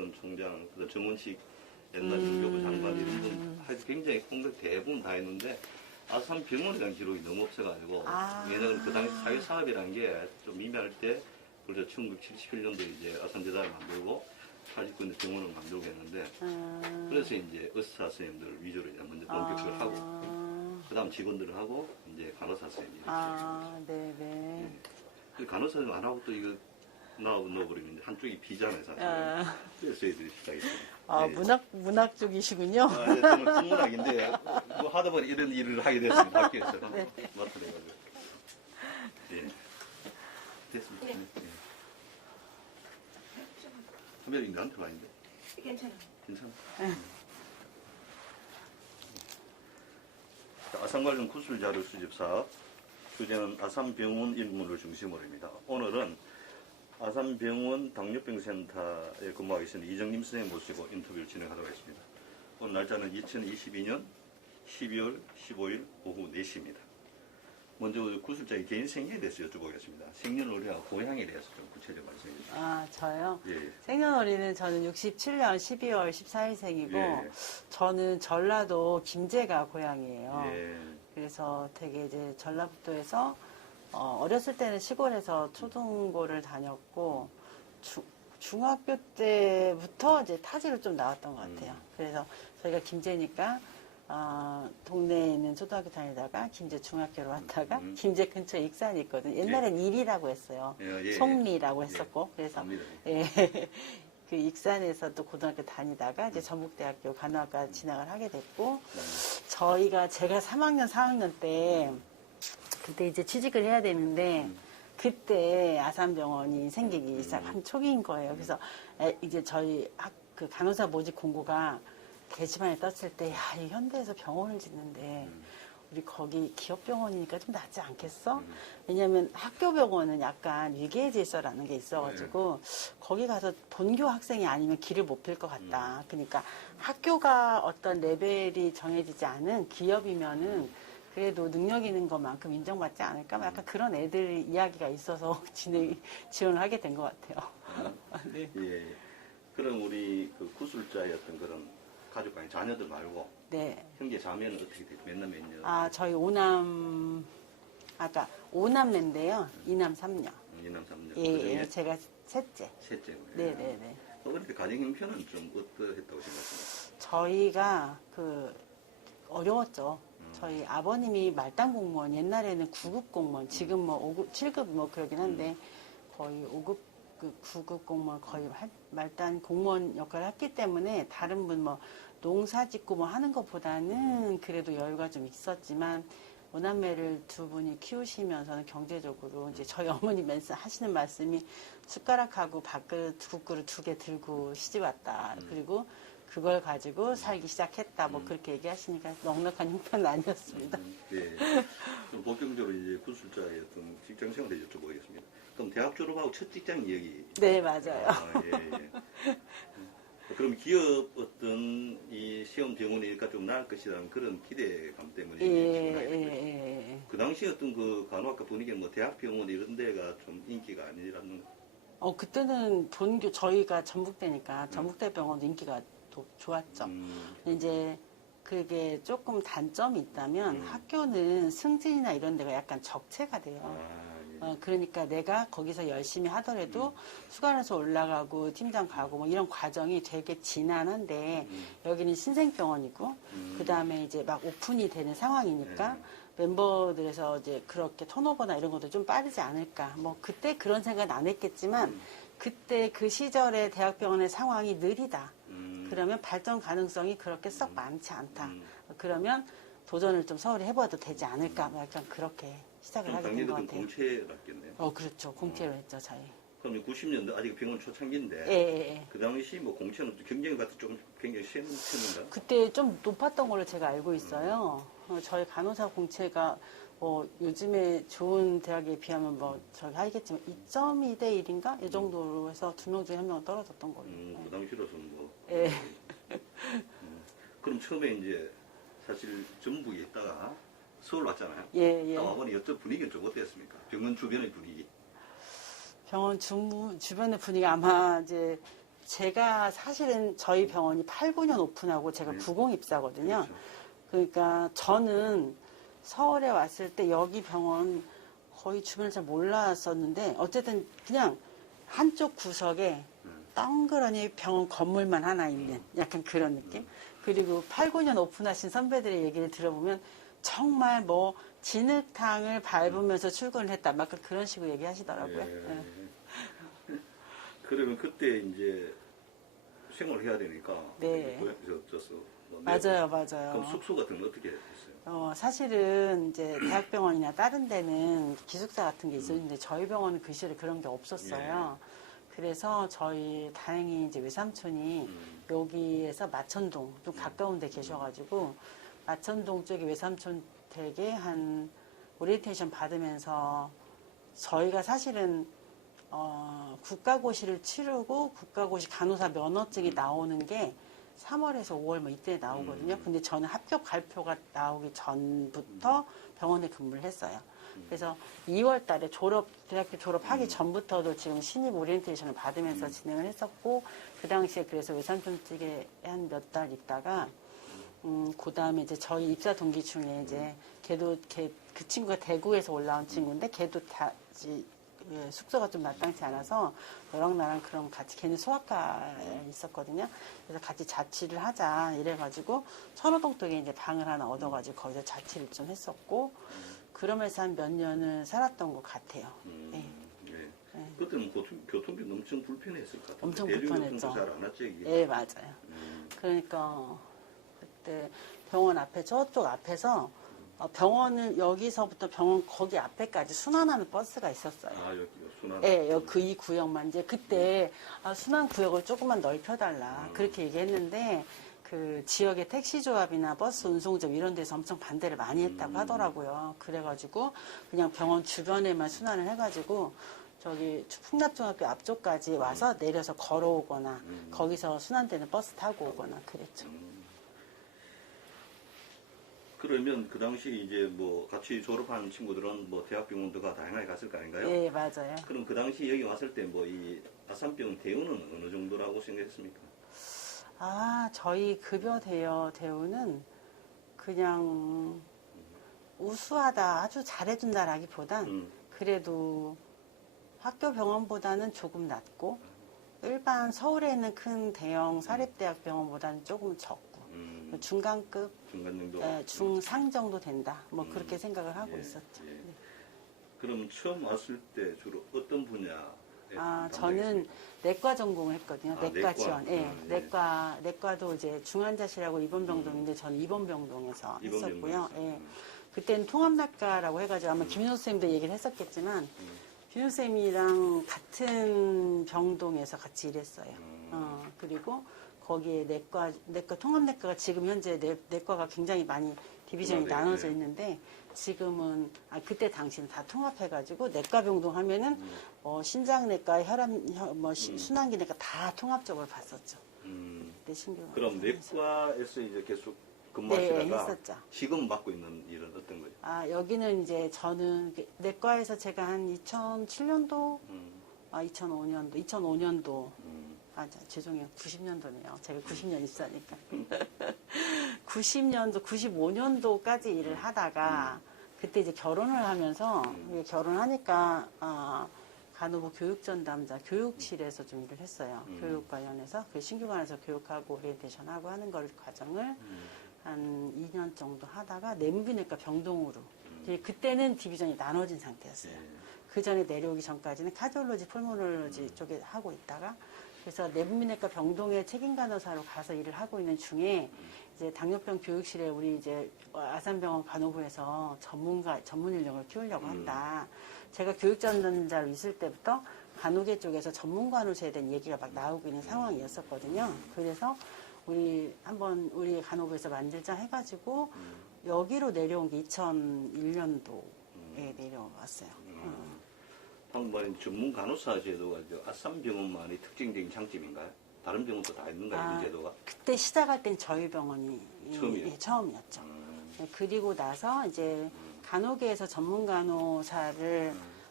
전 총장, 그 정원식 옛날 유교부 장관 이런 분 하여튼 굉장히 공백 대부분 다 했는데 아산 병원에 대한 기록이 너무 없어가지고 왜냐면 그 당시 사회사업이라는 게 좀 미미할 때 그래서 1977년도에 이제 아산대사를 만들고 89년에 병원을 만들고 했는데 그래서 이제 의사 선생님들 위주로 이제 먼저 본격적으로 하고 그 다음 직원들을 하고 이제 간호사 선생님 이렇게 네네. 그 간호사 선생님 안 하고 또 이거 넣어버리면 한쪽이 비잖아요 사실. 그래서 애들이 시작했어요. 문학 쪽이시군요. 네, 저는 국문학인데 뭐 하다 보니 이런 일을 하게 됐습니다. 학교에서 맡아내가지고. 예. 됐습니다. 네. 선배님 나한테 와 있는데. 괜찮아. 괜찮아. 아산관련 구술자료 수집 사업 주제는 아산병원 인문을 중심으로 입니다. 오늘은 아산병원 당뇨병센터에 근무하고 계시는 이정림 선생님 모시고 인터뷰를 진행하도록 하겠습니다. 오늘 날짜는 2022년 12월 15일 오후 4시입니다. 먼저 구술자의 개인 생애에 대해서 여쭤보겠습니다. 생년월일과 고향에 대해서 좀 구체적으로 말씀해 주시죠. 저요? 예. 생년월일은 저는 67년 12월 14일생이고 예. 저는 전라도 김제가 고향이에요. 예. 그래서 되게 이제 전라북도에서 어렸을 때는 시골에서 초등고를 다녔고 중학교 때부터 이제 타지로 좀 나왔던 것 같아요. 그래서 저희가 김제니까 동네에 있는 초등학교 다니다가 김제 중학교로 왔다가 김제 근처에 익산이 있거든요. 옛날엔 일이라고 했어요. 송리라고 했었고 그래서 그 익산에서 또 고등학교 다니다가 이제 전북대학교 간호학과 진학을 하게 됐고 제가 3학년 4학년 때 그때 이제 취직을 해야 되는데 그때 아산병원이 생기기 시작한 초기인 거예요. 그래서 이제 저희 그 간호사 모집 공고가 게시판에 떴을 때, 이 현대에서 병원을 짓는데, 우리 거기 기업병원이니까 좀 낫지 않겠어? 왜냐면 학교 병원은 약간 위계의 질서라는 게 있어가지고, 거기 가서 본교 학생이 아니면 길을 못 필 것 같다. 그러니까 학교가 어떤 레벨이 정해지지 않은 기업이면은, 그래도 능력 있는 것만큼 인정받지 않을까? 약간 그런 애들 이야기가 있어서 지원을 하게 된 것 같아요. 네. 예. 그럼 우리 그 구술자의 어떤 그런 가족 간의 자녀들 말고 네. 형제 자매는 어떻게 돼요? 몇 남 몇 녀? 저희 5남매인데요. 2남 3녀. 2남 3녀. 예, 제가 셋째. 셋째고요. 네네네. 어머니들 가정 형편은 좀 어떠했다고 생각하십니까? 저희가 어려웠죠. 저희 아버님이 말단 공무원, 옛날에는 9급 공무원, 지금 뭐 5급, 7급 뭐 그러긴 한데 거의 5급, 9급 공무원 거의 말단 공무원 역할을 했기 때문에 다른 분 뭐 농사 짓고 뭐 하는 것보다는 그래도 여유가 좀 있었지만 오남매를 두 분이 키우시면서는 경제적으로 이제 저희 어머니 맨날 하시는 말씀이 숟가락하고 밥그릇, 국그릇 2개 들고 시집 왔다. 그리고 그걸 가지고 살기 시작했다. 뭐 그렇게 얘기하시니까 넉넉한 형편은 아니었습니다. 네. 그럼 본격적으로 이제 구술자의 어떤 직장 생활을 여쭤보겠습니다. 그럼 대학 졸업하고 첫 직장이 여기? 네, 맞아요. 예. 그럼 기업 어떤 이 시험 병원이니까 좀 나을 것이라는 그런 기대감 때문에 그 당시 어떤 그 간호학과 분위기는 뭐 대학 병원 이런 데가 좀 인기가 아니라는. 그때는 저희가 전북대니까 전북대병원도 인기가 더 좋았죠. 이제 그게 조금 단점이 있다면 학교는 승진이나 이런 데가 약간 적체가 돼요. 그러니까 내가 거기서 열심히 하더라도 수간에서 올라가고 팀장 가고 뭐 이런 과정이 되게 지난한데 여기는 신생병원이고 그 다음에 이제 막 오픈이 되는 상황이니까 멤버들에서 이제 그렇게 턴오버나 이런 것도 좀 빠르지 않을까. 뭐 그때 그런 생각은 안 했겠지만 그때 그 시절의 대학병원의 상황이 느리다. 그러면 발전 가능성이 그렇게 썩 많지 않다. 그러면 도전을 좀 서울에 해봐도 되지 않을까. 약간 그렇게 시작을 하게 된 것 같아요. 공채였겠네요. 그렇죠. 공채로 했죠, 저희. 그럼 90년대 아직 병원 초창기인데 예. 그 당시 뭐 공채는 경쟁이 같은 좀 굉장히 센 편인가요? 그때 좀 높았던 걸로 제가 알고 있어요. 저희 간호사 공채가 요즘에 좋은 대학에 비하면 저기 하겠지만 2.2대 1인가? 이 정도로 해서 2명 중에 1명은 떨어졌던 걸로. 그 당시로서는 뭐. 예. 그럼 처음에 이제 사실 전북에 있다가 서울 왔잖아요. 예. 아버님 여쭤 분위기는 좀 어땠습니까? 병원 주변의 분위기. 병원 주변의 분위기 아마 이제 제가 사실은 저희 병원이 8, 9년 오픈하고 제가 네. 90 입사거든요. 그렇죠. 그러니까 저는 서울에 왔을 때 여기 병원 거의 주변을 잘 몰랐었는데 어쨌든 그냥 한쪽 구석에 덩그러니 병원 건물만 하나 있는 약간 그런 느낌. 그리고 8, 9년 오픈하신 선배들의 얘기를 들어보면 정말 뭐 진흙탕을 밟으면서 출근을 했다. 막 그런 식으로 얘기하시더라고요. 예. 예. 그러면 그때 이제 생활을 해야 되니까. 네. 맞아요. 맞아요. 그럼 숙소 같은 건 어떻게 했어요? 사실은 이제 대학병원이나 다른 데는 기숙사 같은 게 있었는데 저희 병원은 그 시절에 그런 게 없었어요. 그래서 저희 다행히 이제 외삼촌이 여기에서 마천동 좀 가까운 데 계셔가지고 마천동 쪽에 외삼촌 댁에 한 오리엔테이션 받으면서 저희가 사실은 국가고시를 치르고 국가고시 간호사 면허증이 나오는 게 3월에서 5월 뭐 이때 나오거든요. 근데 저는 합격 발표가 나오기 전부터 병원에 근무를 했어요. 그래서 2월 달에 대학교 졸업하기 전부터도 지금 신입 오리엔테이션을 받으면서 진행을 했었고, 그 당시에 그래서 외삼촌 쪽에 한 몇 달 있다가, 그 다음에 이제 저희 입사 동기 중에 이제 그 친구가 대구에서 올라온 친구인데 걔도 숙소가 좀 마땅치 않아서 너랑 나랑 그럼 같이 걔는 소아과에 있었거든요. 그래서 같이 자취를 하자 이래가지고 천호동 쪽에 이제 방을 하나 얻어가지고 거기서 자취를 좀 했었고 그러면서 한 몇 년을 살았던 것 같아요. 네. 그때는 교통비 엄청 불편했을 것 같아요. 엄청 불편했죠. 잘안 왔죠, 이게. 네, 맞아요. 그러니까 그때 병원 앞에 저쪽 앞에서 병원을 여기서부터 병원 거기 앞에까지 순환하는 버스가 있었어요. 아, 여기 순환. 네, 이 구역만 이제 그때 순환 구역을 조금만 넓혀달라 그렇게 얘기했는데 그 지역의 택시 조합이나 버스 운송점 이런 데서 엄청 반대를 많이 했다고 하더라고요. 그래가지고 그냥 병원 주변에만 순환을 해가지고 저기 풍납중학교 앞쪽까지 와서 내려서 걸어오거나 거기서 순환되는 버스 타고 오거나 그랬죠. 그러면 그 당시 이제 뭐 같이 졸업한 친구들은 뭐 대학병원들과 다양하게 갔을 거 아닌가요? 네, 맞아요. 그럼 그 당시 여기 왔을 때 뭐 이 아산병 대우는 어느 정도라고 생각했습니까? 저희 급여 대우는 그냥 우수하다, 아주 잘해준다라기보단 그래도 학교 병원보다는 조금 낮고 일반 서울에 있는 큰 대형 사립대학 병원보다는 조금 적고 중간급, 중간 정도? 중상 정도 된다. 뭐 그렇게 생각을 하고 있었죠. 예. 그럼 처음 왔을 때 주로 어떤 분야에 저는 내과 전공을 했거든요. 내과 내과. 지원. 내과도 이제 중환자실하고 입원병동인데 저는 입원병동에서 했었고요. 그때는 통합내과라고 해가지고 아마 김윤호 선생님도 얘기를 했었겠지만 김윤호 선생님이랑 같은 병동에서 같이 일했어요. 그리고 거기에 내과 통합내과가 지금 현재 내과가 굉장히 많이 디비전이 나눠져 있는데 지금은 그때 당시는 다 통합해가지고 내과 병동 하면은 신장내과, 순환기내과 다 통합적으로 봤었죠. 그때 신경. 그럼 내과에서 이제 계속 근무하시다가 했었죠. 지금 맡고 있는 일은 어떤 거예요? 여기는 이제 저는 내과에서 제가 한 2007년도, 2005년도. 죄송해요. 90년도네요. 제가 90년 입사니까. 90년도, 95년도까지 일을 하다가 그때 이제 결혼을 하면서 결혼하니까 간호부 교육전담자 교육실에서 좀 일을 했어요. 교육 관련해서 그 신규관에서 교육하고 오리엔테이션하고 하는 걸 과정을 한 2년 정도 하다가 내분비내과 병동으로 그때는 디비전이 나눠진 상태였어요. 그 전에 내려오기 전까지는 카디올로지, 폴모놀로지 쪽에 하고 있다가 그래서 내분비내과 병동의 책임 간호사로 가서 일을 하고 있는 중에 이제 당뇨병 교육실에 우리 이제 아산병원 간호부에서 전문 인력을 키우려고 한다. 제가 교육전담자로 있을 때부터 간호계 쪽에서 전문 간호사에 대한 얘기가 막 나오고 있는 상황이었었거든요. 그래서 한번 우리 간호부에서 만들자 해가지고 여기로 내려온 게 2001년도에 내려왔어요. 방금 말한 전문 간호사 제도가 아산병원만의 특징적인 장점인가요? 다른 병원도 다 있는가요, 이 제도가? 그때 시작할 땐 저희 병원이 처음이었죠. 그리고 나서 이제 간호계에서 전문 간호사를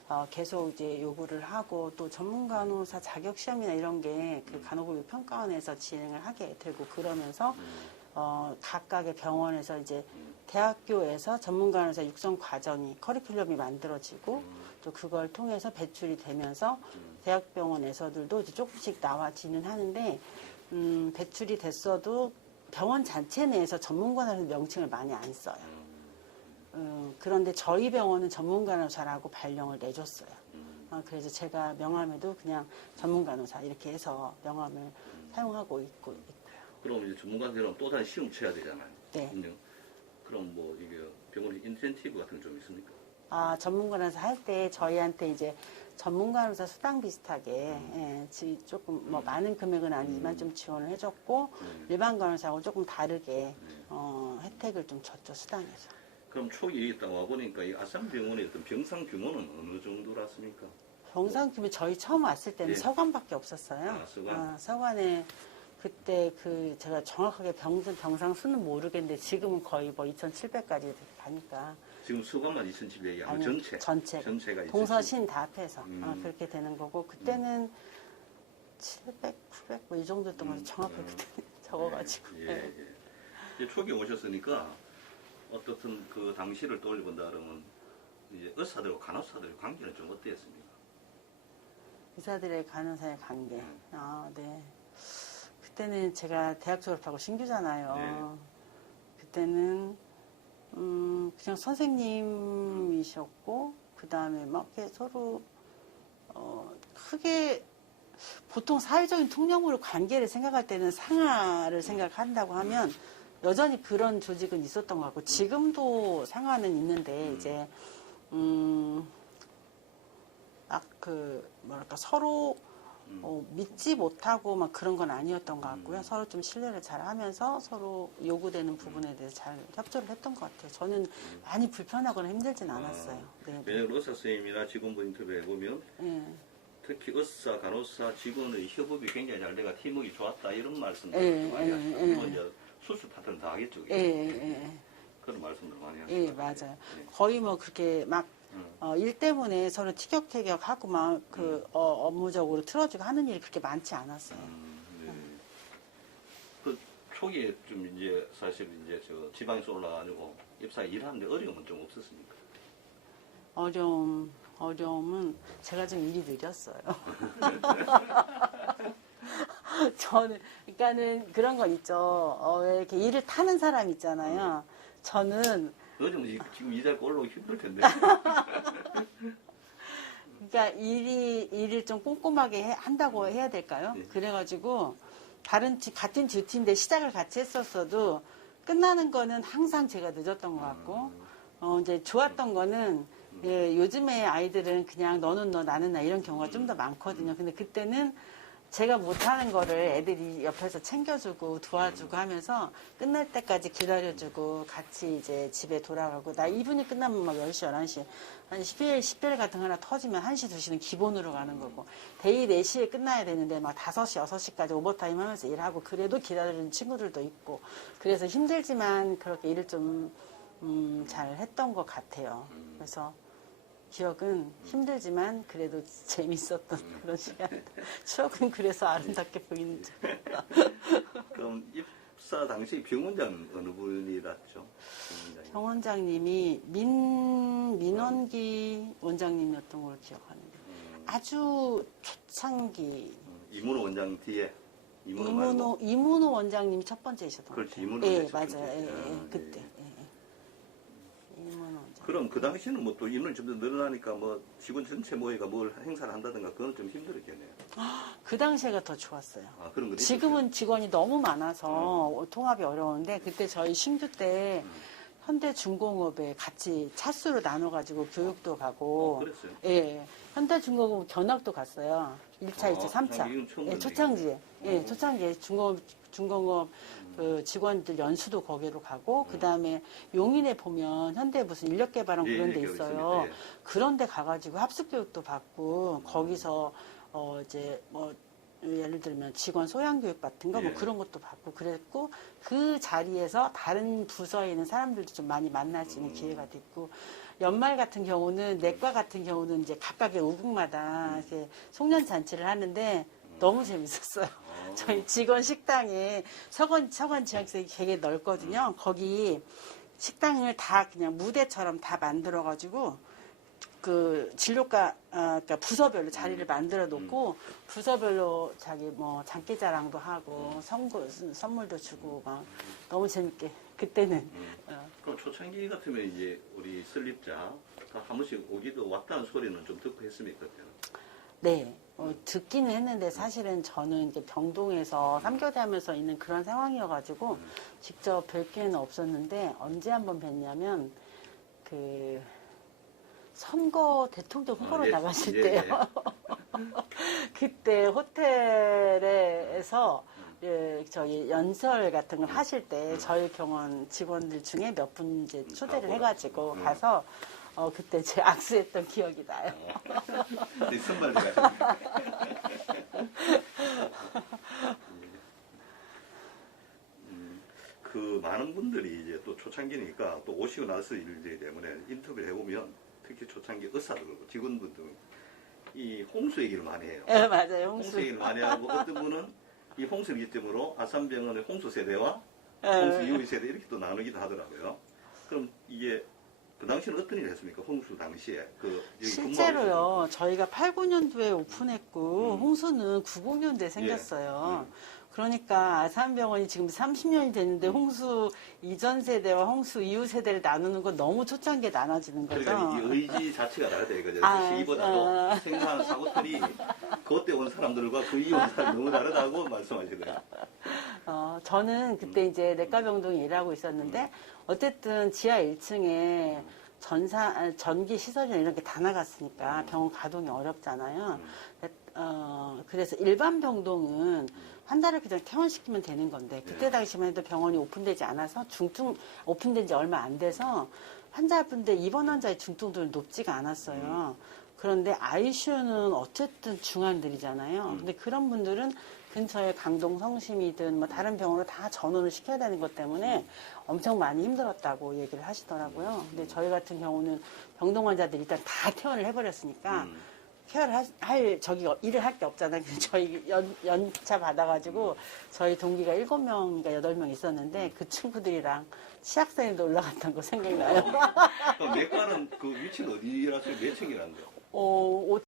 계속 이제 요구를 하고 또 전문 간호사 자격 시험이나 이런 게 그 간호교육 평가원에서 진행을 하게 되고 그러면서 각각의 병원에서 이제 대학교에서 전문 간호사 육성 과정이 커리큘럼이 만들어지고 또 그걸 통해서 배출이 되면서 대학병원에서들도 이제 조금씩 나와지는 하는데 배출이 됐어도 병원 자체 내에서 전문 간호사 명칭을 많이 안 써요. 그런데 저희 병원은 전문 간호사라고 발령을 내줬어요. 그래서 제가 명함에도 그냥 전문 간호사 이렇게 해서 명함을 사용하고 있고요. 그럼 이제 전문가들은 또 다른 시험 쳐야 되잖아요. 네. 그럼요? 그럼 뭐 이게 병원의 인센티브 같은 게 좀 있습니까? 전문 간호사 할 때 저희한테 이제 전문 간호사 수당 비슷하게 조금 뭐 많은 금액은 아니지만 좀 지원을 해줬고 일반 간호사하고 조금 다르게 혜택을 좀 줬죠, 수당에서. 그럼 초기 있다 와 보니까 이 아산병원의 어떤 병상 규모는 어느 정도랐습니까? 병상 규모 저희 처음 왔을 때는 예. 서관밖에 없었어요. 서관? 서관에 그때 제가 정확하게 병상 수는 모르겠는데 지금은 거의 뭐 2,700까지 가니까. 지금 수관만 2,700이 아니고 전체가 동서신 다 합해서 음. 그렇게 되는 거고 그때는 700, 900 뭐 이 정도였던 거 정확하게 그때 적어가지고. 예. 이제 초기 오셨으니까 어떻든 그 당시를 떠올려본다 그러면 이제 의사들과 간호사들의 관계는 좀 어땠습니까? 의사들의 간호사의 관계. 네. 그때는 제가 대학 졸업하고 신규잖아요. 네. 그때는 그냥 선생님이셨고 그 다음에 막 이렇게 서로 크게 보통 사회적인 통념으로 관계를 생각할 때는 상하를 생각한다고 하면 여전히 그런 조직은 있었던 것 같고 지금도 상하는 있는데 이제 뭐랄까 서로 믿지 못하고 막 그런 건 아니었던 것 같고요. 서로 좀 신뢰를 잘 하면서 서로 요구되는 부분에 대해서 잘 협조를 했던 것 같아요. 저는 많이 불편하거나 힘들진 않았어요. 네. 왜냐하면 의사 선생님이나 직원분 인터뷰해 보면 특히 의사, 간호사 직원의 협업이 굉장히 잘 돼가 팀워크가 좋았다 이런 말씀들 많이 하시고 물론 이제 수술 파트는 다 하겠죠. 그런 말씀들 많이 하시고. 예, 맞아요. 거의 뭐 그렇게 막 일 때문에 서로 티격태격하고 막 업무적으로 틀어주고 하는 일이 그렇게 많지 않았어요. 네. 그 초기에 좀 이제 사실 이제 저 지방에서 올라가지고 입사에 일하는데 어려움은 좀 없었습니까? 어려움은 제가 좀 일이 느렸어요. 그러니까는 그런 건 있죠. 이렇게 일을 타는 사람 있잖아요. 저는 요즘 지금 이 자리에 올라오기 힘들 텐데. 그러니까 일을 좀 꼼꼼하게 한다고 해야 될까요? 네. 그래가지고 같은 듀티인데 시작을 같이 했었어도 끝나는 거는 항상 제가 늦었던 것 같고 이제 좋았던 거는 요즘에 아이들은 그냥 너는 너 나는 나 이런 경우가 좀 더 많거든요. 근데 그때는 제가 못하는 거를 애들이 옆에서 챙겨주고 도와주고 하면서 끝날 때까지 기다려주고 같이 이제 집에 돌아가고 나 이분이 끝나면 막 10시, 11시 한 10일 같은 거 하나 터지면 1시, 2시는 기본으로 가는 거고 데이 4시에 끝나야 되는데 막 5시, 6시까지 오버타임 하면서 일하고 그래도 기다려주는 친구들도 있고 그래서 힘들지만 그렇게 일을 좀 잘 했던 것 같아요. 그래서 기억은 힘들지만 그래도 재밌었던 그런 시간. 추억은 그래서 아름답게 보이는 점. 그럼 입사 당시 병원장 어느 분이랐죠? 병원장님이 민원기 원장님이었던 걸 기억하는데 아주 초창기. 이문호 원장 뒤에 이문호 원장님이 첫 번째이셨던 것 같아요. 이문호 예, 맞아요. 그때. 그럼 그 당시는 뭐 또 인원이 좀 더 늘어나니까 뭐 직원 전체 모의가 뭘 행사를 한다든가 그건 좀 힘들었겠네요. 그 당시에가 더 좋았어요. 그런 거 지금은 직원이 너무 많아서 통합이 어려운데 그때 저희 신규 때 현대중공업에 같이 차수로 나눠가지고 교육도 가고 그랬어요? 예, 현대중공업 견학도 갔어요. 1차, 2차, 3차. 예, 초창기에. 예, 초창기에 중공업 그 직원들 연수도 거기로 가고 그 다음에 용인에 보면 현대 무슨 인력개발원 그런 데 있어요. 그런 데 가가지고 합숙교육도 받고 거기서 이제 뭐 예를 들면 직원 소양교육 같은 거 뭐 예. 그런 것도 받고 그랬고 그 자리에서 다른 부서에 있는 사람들도 좀 많이 만날 수 있는 기회가 됐고 연말 같은 경우는 내과 같은 경우는 이제 각각의 우국마다 이렇게 송년 잔치를 하는데 너무 재밌었어요. 저희 직원 식당에 서건 지하철이 되게 넓거든요. 거기 식당을 다 그냥 무대처럼 다 만들어가지고 그 진료과 그러니까 부서별로 자리를 만들어 놓고 부서별로 자기 뭐 장기자랑도 하고 선물도 주고 막 너무 재밌게 그때는 그럼 초창기 같으면 이제 우리 설립자가 한 번씩 오기도 왔다는 소리는 좀 듣고 했습니까? 그때는? 네 듣기는 했는데 사실은 저는 이제 병동에서 3교대 하면서 있는 그런 상황이어가지고 직접 뵐 기회는 없었는데 언제 한번 뵀냐면 그 선거 대통령 후보로 예. 나가실 예, 때요. 그때 호텔에서 저희 연설 같은 걸 하실 때 저희 병원 직원들 중에 몇 분 이제 초대를 해가지고 가서 그때 제 악수했던 기억이 나요. 네, 선발대가 그 많은 분들이 이제 또 초창기니까 또 오시고 나서 일들이 때문에 인터뷰를 해보면 특히 초창기 의사들 직원분들 이 홍수 얘기를 많이 해요. 네, 맞아요. 홍수 홍수. 얘기를 많이 하고 어떤 분은 이 홍수를 기점으로 아산병원의 홍수 세대와 홍수 이후 세대 이렇게 또 나누기도 하더라고요. 그럼 이게 그 당시에는 어떤 일을 했습니까? 홍수 당시에 그 여기 실제로요. 저희가 8, 9년도에 오픈했고 홍수는 90년대에 예. 생겼어요. 그러니까 아산병원이 지금 30년이 됐는데 홍수 이전 세대와 홍수 이후 세대를 나누는 건 너무 초창기에 나눠지는 거죠. 그러니까 이 의지 자체가 다르다 이거죠. 아, 그 시기보다도 생산 사고들이 그때 온 사람들과 그 이후 온 사람이 너무 다르다고 말씀하시더라고요. 저는 그때 이제 내과병동에 일하고 있었는데 어쨌든 지하 1층에 전기 시설이나 이런 게 다 나갔으니까 병원 가동이 어렵잖아요. 그래서 일반 병동은 환자를 그냥 퇴원시키면 되는 건데 그때 당시만 해도 병원이 오픈되지 않아서 오픈된 지 얼마 안 돼서 환자분들 입원 환자의 중증도는 높지가 않았어요. 그런데 ICU는 어쨌든 중환들이잖아요. 근데 그런 분들은 근처에 강동 성심이든 뭐 다른 병원으로 다 전원을 시켜야 되는 것 때문에 엄청 많이 힘들었다고 얘기를 하시더라고요. 근데 저희 같은 경우는 병동 환자들이 일단 다 퇴원을 해버렸으니까 케어를 일을 할 게 없잖아요. 그래서 저희 연차 받아가지고 저희 동기가 7명인가 8명 있었는데 그 친구들이랑 치악산에도 올라갔던 거 생각나요. 그럼 내과는 그 위치는 어디라서 몇 층이라는데요?